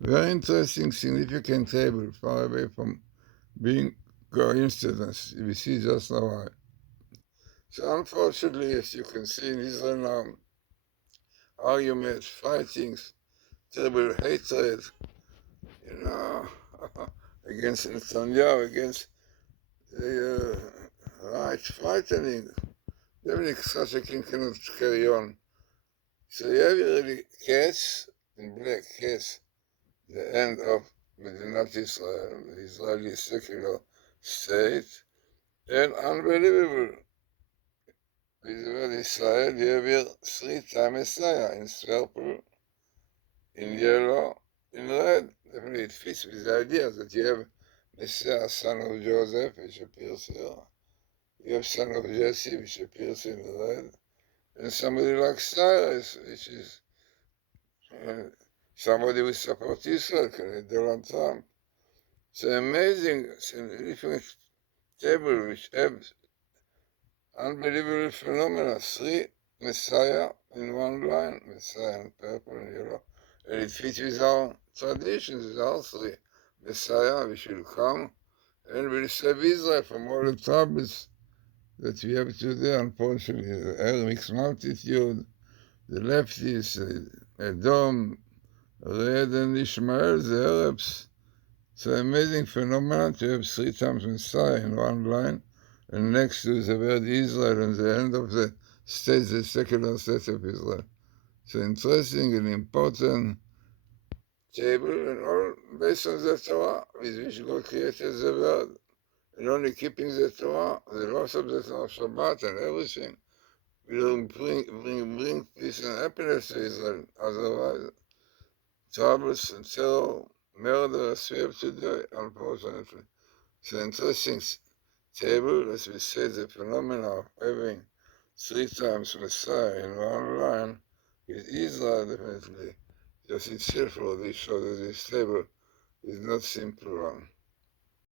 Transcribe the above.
Very interesting, significant table, far away from being coincidence. We see just now why. So unfortunately, as you can see in Israel now, arguments, fightings, terrible hatred, you know, against Netanyahu, against the right, frightening. Definitely such a king cannot carry on. So you have really case, in black case, the end of Medinat Israel, the Israeli secular state, and unbelievable. Israel, Israel, you have here three-time Messiah in purple, in yellow, in red. Definitely it fits with the idea that you have Messiah, son of Joseph, which appears here. You have son of Jesse, which appears in red. And somebody like Cyrus, which is somebody who supports Israel, Donald Trump. It's an amazing, significant table which has unbelievable phenomena. Three Messiah in one line, Messiah in purple and yellow. And it fits with our traditions, with our three. Messiah, which will come and will save Israel from all the troubles that we have today, unfortunately. The mixed multitude, the leftists, Edom, Red and Ishmael, the Arabs. It's an amazing phenomenon to have three times Messiah in one line, and next to the word Israel and the end of the state, the secular state of Israel. It's an interesting and important table, and all based on the Torah, with which God created the world, and only keeping the Torah, the laws of the Torah, Shabbat, and everything, will bring peace and happiness to Israel. Otherwise, troubles and terror, murder as we have today, unfortunately. It's an interesting table, as we say, the phenomena of having three times Messiah in one line with Israel, definitely. Just itself already shows that this table is not simple one.